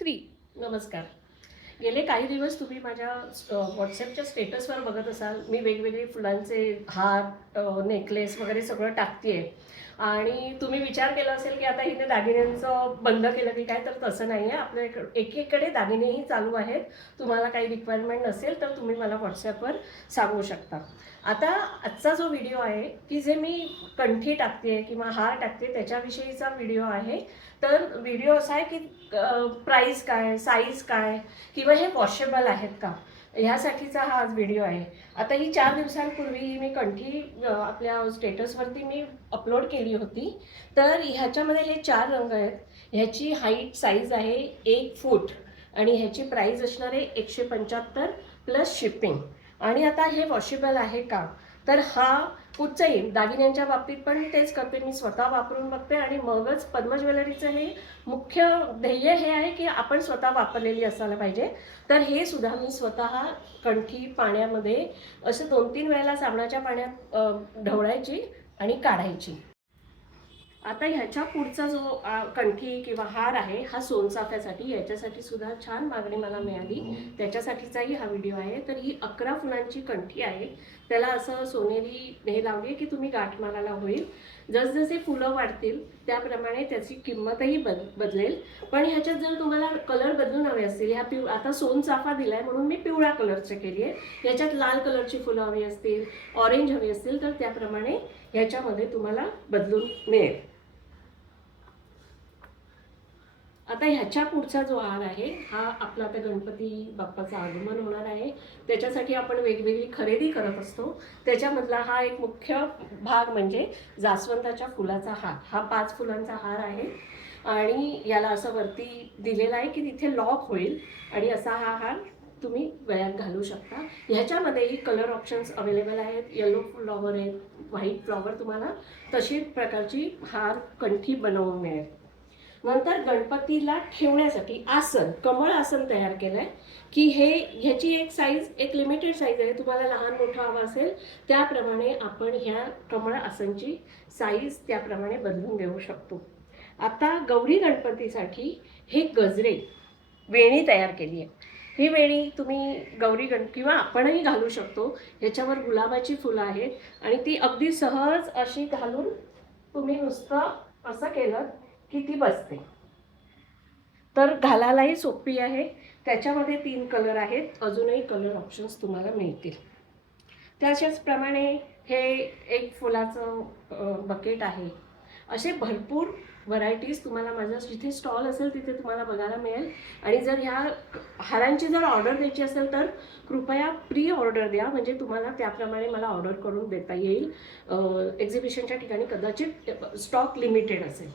3. नमस्कार. गेले काही दिवस तुम्ही माझ्या व्हॉट्सॲपच्या स्टेटसवर बघत असाल, मी वेगवेगळे फुलांचे हार, नेकलेस वगैरे सगळं टाकते आहे. आणि तुम्ही विचार केला असेल की आता हिने दागिन्यांचं बंद केलं की काय, तर तसं नाही आहे. आपल्या एकीकडे दागिनेही चालू आहेत. तुम्हाला काही रिक्वायरमेंट नसेल तर तुम्ही मला व्हॉट्सॲपवर सांगू शकता. आता आजचा जो व्हिडिओ आहे की जे मी कंठी टाकते किंवा हार टाकते त्याच्याविषयीचा व्हिडिओ आहे. तर व्हिडिओ असा आहे की प्राईस काय, साईज काय, किंवा हे वॉशेबल आहेत का, ह्यासाठीचा हा आज व्हिडिओ आहे. आता ही 4 दिवसांपूर्वी मी कंठी आपल्या स्टेटसवरती मी अपलोड केली होती. तर ह्याच्यामध्ये हे 4 रंग आहेत. ह्याची हाईट साईज आहे 1 फूट आणि ह्याची प्राईस असणार आहे 175 प्लस शिपिंग. आणि आता हे वॉशेबल आहे का, तर हा कुठचंही दागिन्यांच्या बाबतीत पण मी तेच करते. मी स्वतः वापरून बघते आणि मगच पद्म ज्वेलरीचं हे मुख्य ध्येय हे आहे की आपण स्वतः वापरलेली असायला पाहिजे. तर हे सुद्धा मी स्वतः कंठी पाण्यामध्ये असं 2-3 वेळेला साबणाच्या पाण्यात ढवळायची आणि काढायची. आता ह्याच्या पुढचा जो कंठी किंवा हार आहे हा सोनचाफ्यासाठी, याच्यासाठी सुद्धा छान मागणी मला मिळाली, त्याच्यासाठीचाही हा व्हिडिओ आहे. तर ही 11 फुलांची कंठी आहे. त्याला असं सोनेरी हे लावली की तुम्ही गाठ मारायला होईल. जसजसे फुलं वाढतील त्याप्रमाणे त्याची किंमतही बदलेल. पण ह्याच्यात जर तुम्हाला कलर बदलून हवे असतील, ह्या आता सोनचाफा दिलाय म्हणून मी पिवळ्या कलरचे केली आहे. ह्याच्यात लाल कलरची फुलं हवी असतील, ऑरेंज हवी असतील, तर त्याप्रमाणे ह्याच्यामध्ये तुम्हाला बदलून मिळेल. आता ह्याच्या पुढचा जो हार आहे हा आपला आता गणपती बाप्पाचं आगमन होणार आहे, त्याच्यासाठी आपण वेगवेगळी खरेदी करत असतो. त्याच्यामधला हा एक मुख्य भाग म्हणजे जास्वंदाच्या फुलाचा हार. हा 5 फुलांचा हार आहे आणि याला असं वरती दिलेला आहे की तिथे लॉक होईल आणि असा हा हार तुम्ही गळ्यात घालू शकता. ह्याच्यामध्येही कलर ऑप्शन्स अवेलेबल आहेत. येलो फ्लॉवर आहेत, व्हाईट फ्लॉवर, तुम्हाला तशी प्रकारची हार कंठी बनवून मिळेल. नंतर गणपतीला ठेवण्यासाठी आसन, कमळ आसन तयार केलंय की ह्याची एक साईज, एक लिमिटेड साईज आहे. तुम्हाला लहान मोठं हवं असेल त्याप्रमाणे आपण ह्या कमळ आसनची साईज त्याप्रमाणे बदलून देऊ शकतो. आता गौरी गणपतीसाठी हे गजरे वेणी तयार केली आहे. ही वेणी तुम्ही गौरी किंवा आपणही घालू शकतो. ह्याच्यावर गुलाबाची फुलं आहेत आणि ती अगदी सहज अशी घालून तुम्ही नुसतं असं केलं की ती बसते. तर घालायलाही सोपी आहे. त्याच्यामध्ये 3 कलर आहेत. अजूनही कलर ऑप्शन्स तुम्हाला मिळतील. त्याच्याचप्रमाणे हे एक फुलाचं बकेट आहे. असे भरपूर व्हरायटीज तुम्हाला माझा जिथे स्टॉल असेल तिथे तुम्हाला बघायला मिळेल. आणि जर ह्या हारांची जर ऑर्डर द्यायची असेल तर कृपया प्री ऑर्डर द्या, म्हणजे तुम्हाला त्याप्रमाणे मला ऑर्डर करून देता येईल. एक्झिबिशनच्या ठिकाणी कदाचित स्टॉक लिमिटेड असेल.